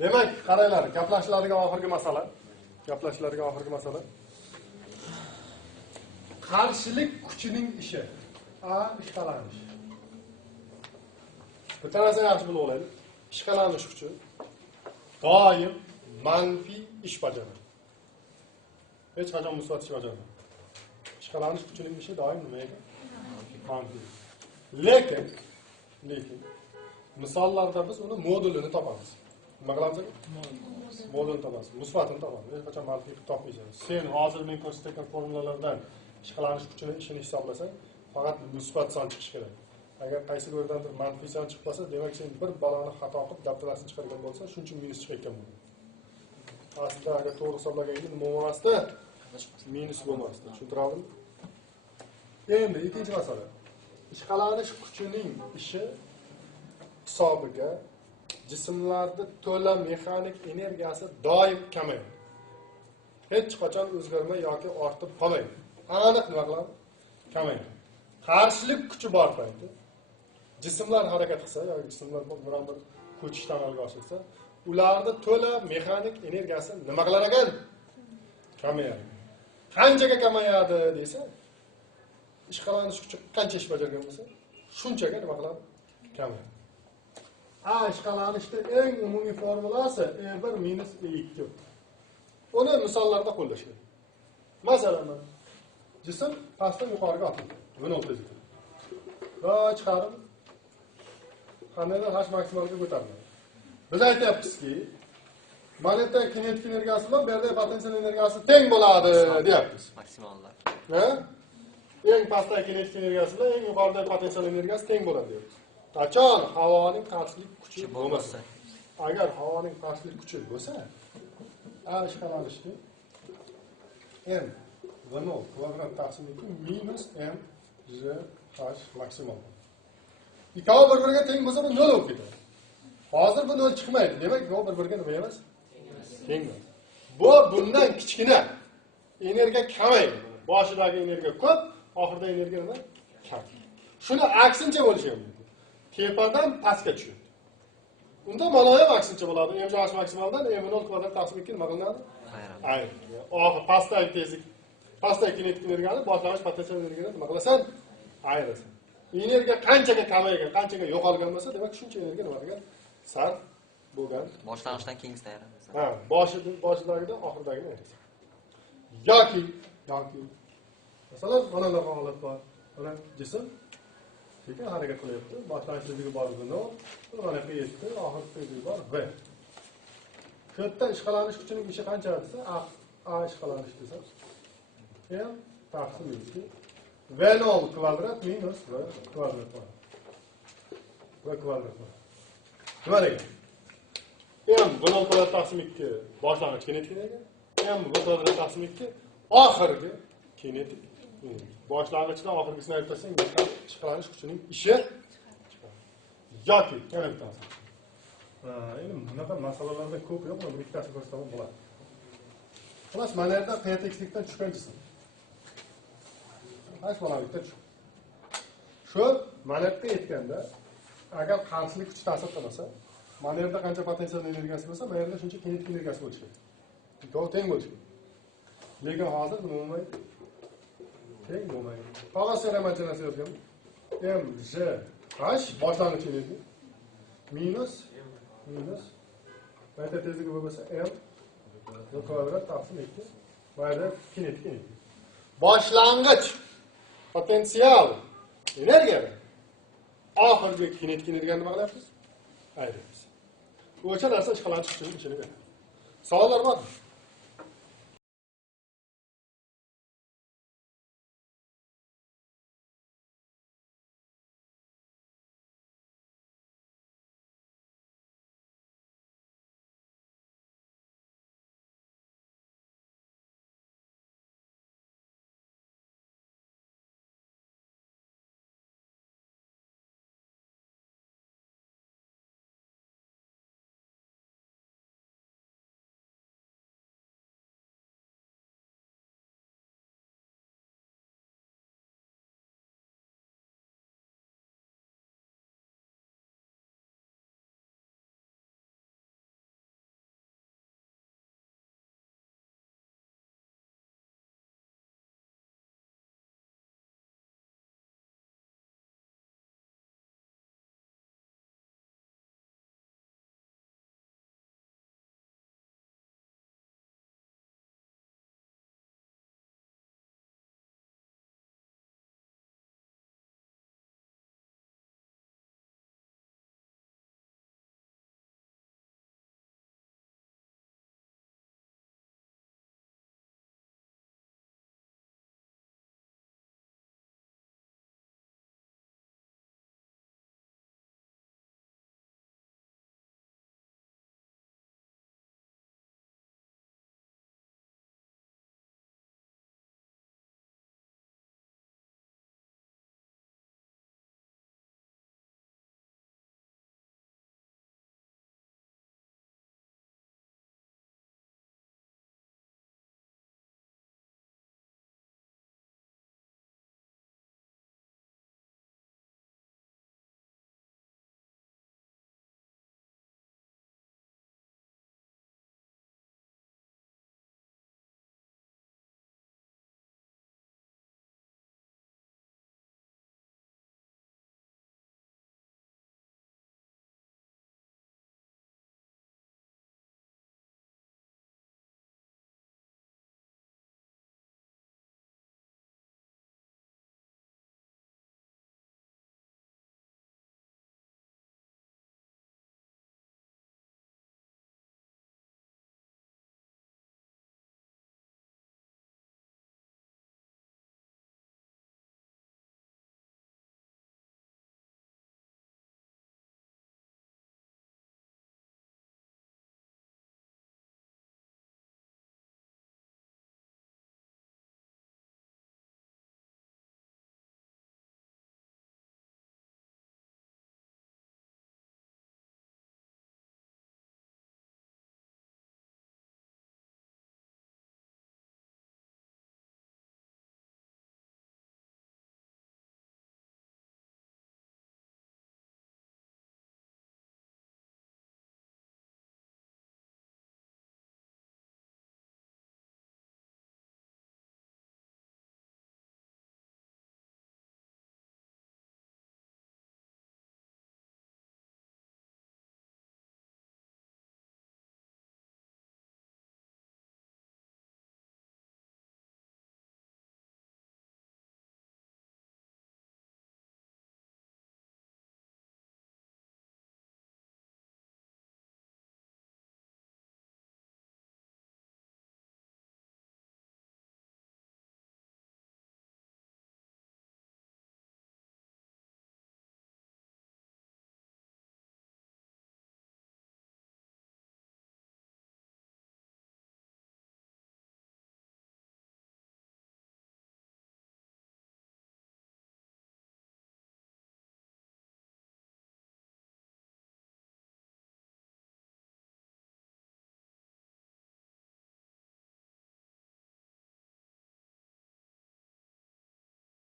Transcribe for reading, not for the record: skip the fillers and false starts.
Demak, qaranglar, gaplashishlarga oxirgi masala. Qarshilik kuchining ishi. Ishqalanish. Bitta narsa yaxshi bilib olaylik. Ishqalanish kuchi doim manfiy ish bajaradi. Hech qachon musbat ish bajaradi. Ishqalanish kuchining ishi doim nima edi? Manfiy. Lekin misollarda biz uni modulini topamiz. Nima qilamiz? Modulini topamiz. Musbatini topamiz. Hech qachon manfiy topmaysiz. Sen hozir men ko'rsatgan formulalardan ishqalanish kuchini ishini hisoblasang, faqat musbat son chiqishi kerak. Agar qaysi biridandir manfiy son chiqmasa, demak sen bir baloni xato qilib dabdalasini chiqargan bo'lsa, shuning uchun minus chiqayotgan bo'ladi. Aslida agar to'g'ri hisoblaganingda nima bo'lmasdi? Minus bo'lmasdi. Tushuntiradimmi? Endi ikkinchi masala. Ishqalanish kuchining ishi hisobiga jismlarda to'la mexanik energiyasi doim kamayadi. Hech qachon o'zgarmay yoki ortib qolmaydi. Aniq nima qiladi? Kamayadi. Qarshilik kuchi bor payti jismlar harakat qilsa yoki jismlar biron bir ko'chishdan amalga oshirsa, ularda to'la mexanik energiyasi nima qilar ekan? Kamayadi. Qanchaga kamayadi desa, ishqalanish kuchi qancha ish bajargan bo'lsa, shunchaga nima qiladi? Kamayadi. Ishqalanishda eng umumiy formulasi E1 minus E2. Uni misollarda qo'llash kerak. Masalan, jism pastdan yuqoriga otildi. Buni o'tkazdi. Va chiqarib qandaydir h maksimalga ko'tariladi. Biz aytyapmizki, moneta kinetik energiyasi bilan bu yerda potensial energiyasi teng bo'ladi, deyapmiz. Maksimallar. Ha? Eng pastdagi kinetik energiyasi bilan eng yuqoridagi potensial energiyasi teng bo'ladi deyapmiz. Qachon havoning qarshilik kuchi bo'lmasa. Agar havoning qarshilik kuchi bo'lsa, ishqalanishni m v0 kvadrat taqsim 2 minus m j h maksimal. Ikkovi bir-biriga teng bo'lsa, bu 0 bo'lib ketadi. Hozir bu 0 chiqmaydi. Demak, bu bir-biriga nima emas? Teng emas. Bu bundan kichkina energiya kamaydi. Boshidagi energiya ko'p, oxirida energiya nima? Kam. Shuni aksincha bo'lishi mumkin. Tepadan pastga tushadi. Unda mana ham aksincha bo'ladi. MJ maksimaldan M0 kvadrat taqsim 2 nima qilinadi? Oxir pastdagi tezlik, pastdagi kinetik energiyani boshlang'ich potensial energiyadan nima qilasan? Ayirasan. Energiya qanchaga kamaygan, qanchaga yo'qolgan bo'lsa, demak shuncha energiya nima degan? Sarf bo'lgan. Boshlang'ishdan keyingisida ayiramiz. Boshidagidan oxiridagini ayirasan. Yoki masalan, mana bunaqa holat bor. Mana jism sekin harakat qilyapti. Boshlang'ich tezligi bor edi, mana bu yetdi, oxirgi tezligi bor v. Shu yerda ishqalanish kuchining ishi qancha desa, a ishqalanish desa, m taqsim 2 v0 kvadrat minus v kvadrat bor. V kvadrat bor. Nima degan? M v0 kvadrat taqsim 2 boshlang'ich kinetik energiya, m v kvadrat taqsim 2 oxirgi kinetik energiya. Boshlang'ichdan oxirgisini aytasang, ishqalanish kuchining ishi yoki yana bittasi. Endi bunaqa masalalarda ko'p yo'q, bir ikkitasi ko'rsam bo'ladi. Xolos, mana yerda qiyateklikdan tushgan jism. Mana bitta tushdi. Shu mana yerga yetganda, agar qarshilik kuchi ta'sir qilmasa, mana yerda qancha potensial energiyasi bo'lsa, mana yerda shuncha kinetik energiyasi bo'lishi kerak. Ikkovi teng bo'lishi kerak. Lekin hozir nima bo'lmaydi? Teng bo'lmaydi. Qog'oz seramachalarni yozgan. M J H boshlang'ich energiya minus mayda tezligi bo'lsa m v kvadrat taqsim 2 mayda kinetik energiya. Boshlang'ich potensial energiya oxirgi kinetik energiyani nima qilyapmiz? Ayryapmiz. O'sha narsa ishqalanish kuchining ichini beradi. Savollar bormi?